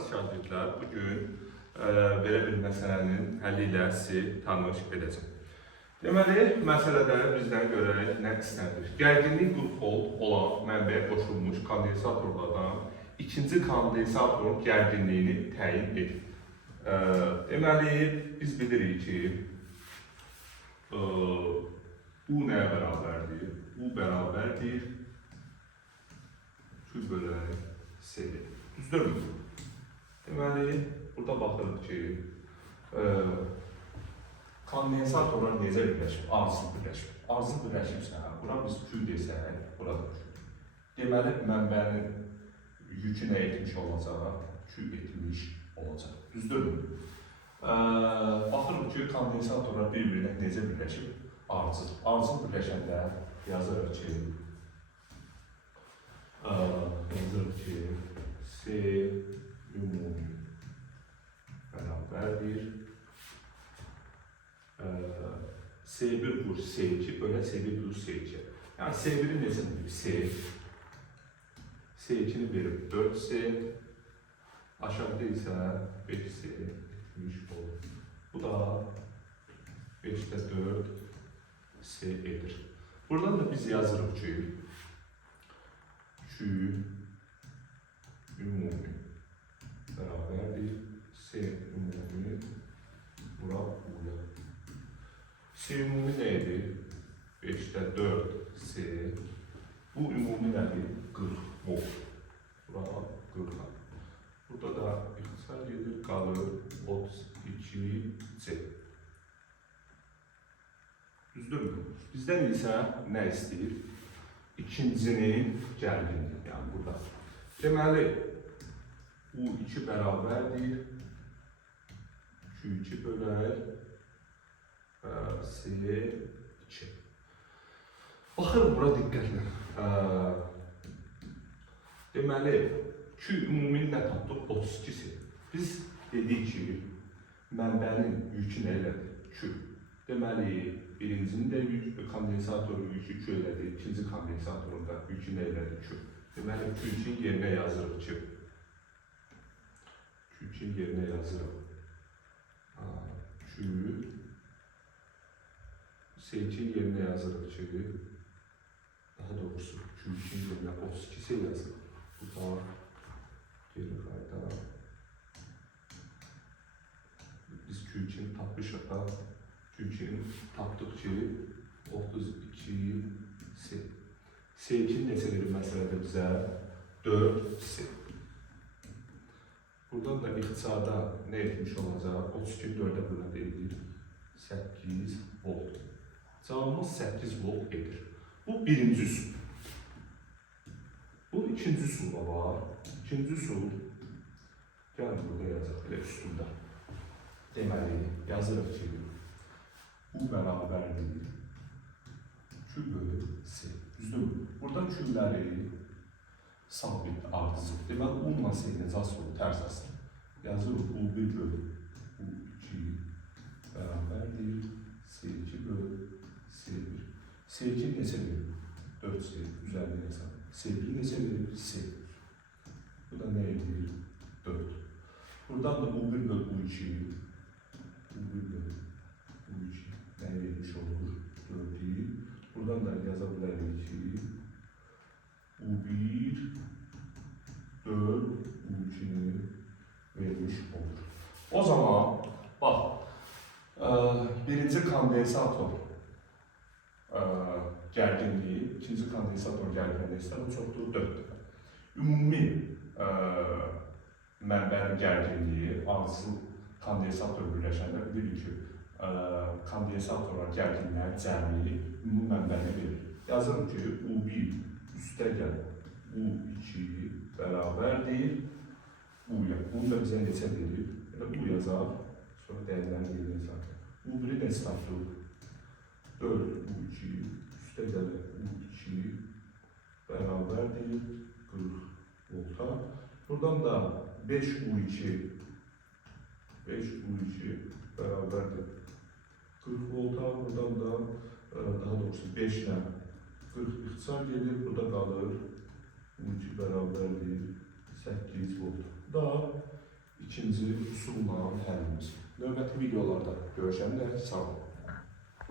Aziz şagirdlər, bugün belə bir məsələnin həlli ilə sizi tanış edəcəm. Deməli, məsələdə bizdən görək nə istənir. Gərginlik 40 volt olan mənbəyə qoşulmuş kondensatorlardan ikinci kondensatorun gərginliyini təyin edin. Deməli, biz bilirik ki, U nəyə bərabərdir? U bərabərdir Q bölək C. Düzdürmü? Deməli, burada baxırıq ki, kondensatorlar necə birləşib? Arzı birləşib. Arzı birləşibsə, bura biz Q desək, burada Q. Deməli, mənbənin yükü nə etmiş olacaq? Q etmiş olacaq. Düzdürmü? Baxırıq ki, kondensatorlar bir-birinə necə birləşib? Arzı. Arzı birləşəndə yazırıq ki, C ümumi bərabərdir. C1 vur C2 bölə C1 vur C2. Yəni C1'i necə verir? C2'ni verib 4C. Aşağıda isə 5C etmiş olur. Bu da 5'də 4 C edir. Buradan da biz yazırıq ki, Q ümumi bərabərdir C ümumi bura U'ya. C ümumi neydi? 5'də 4 C. Bu ümumi nədir? 40 volt. Bura 40. Burada da ixtisar gedir, qalır 32 C. Düzdürmü? Bizdən isə nə istəyir? İkincinin gərginliyi, yəni burada. Deməli, U2 bərabərdir Q2 bölək C2. Baxın, bura diqqətlə. Deməli, Q ümumi nə tapdıq? 32 C. Biz dedik ki, mənbənin yükü nə elədir? Q. Deməli, birincinin də kondensatorun yükü Q elədir, ikinci kondensatorun da yükü nə elədir? Q. Deməli, Q2'nin yerinə yazırıq ki, Q2'nin yerinə yazırıq Q, C2'nin yerinə yazırıq ki, daha doğrusu Q2'nin yerinə 32 C yazırıq. Burada geri qayda. Biz Q2'ni tapmışıq da, Q2'ni tapdıq ki, 32 C. C2'nin neçə verir məsələdə bizə? 4 C. Buradan da ixtisarda nə etmiş olacaq? 32'ni 4'ə bölən edir 8 volt. Cavabımız 8 volt edir. Bu birinci üsul. Bu ikinci usulda var. İkinci usul, gəlin burada yazaq, belə üstündə. Deməli, yazırıq ki, U bərabərdir Q bölü C. Düzdür. Burada Q'ləri sabit ardıcı. Deməli, U ilə C necə asılı tərs asılı. Yazırıq U1 bölü U2 bərabərdir C2 bölü C1. C2 neçə verir? 4C üzərində hesab. C1 neçə verir? C. Bu da nə edir? 4. Buradan da U1 bölü U2 nə vermiş olur? 4'ü. Buradan da yaza bilərik ki, U1 4 U2'ni vermiş olur. O zaman, bax, birinci kondensator gərginliyi, ikinci kondensator gərginliyi isə bu çoxdur 4. Ümumi mənbənin gərginliyi, ardıcıl kondensator birləşəndə bilirik ki, kondensatorlar gərginlər cəmi ümumi mənbəni verir. Yazırım ki, U1 üstə gəl U2 bərabərdir U-ya. Bunu da bizə neçə verir? U yazaq, sonra dəyərlərini verir zaten. U1'i neçə tapdıq? 4 U2 üstə gəl U2 bərabərdir 40 volta. Buradan da 5 U2 bərabərdir 40 volta. Buradan da daha doğrusu 5 ilə 40 ixtisar gedir. Burada qalır U2 bərabərdir 8 volt. Da ikinci üsulla həllimiz. Növbəti videolarda görüşəndə sağ olun.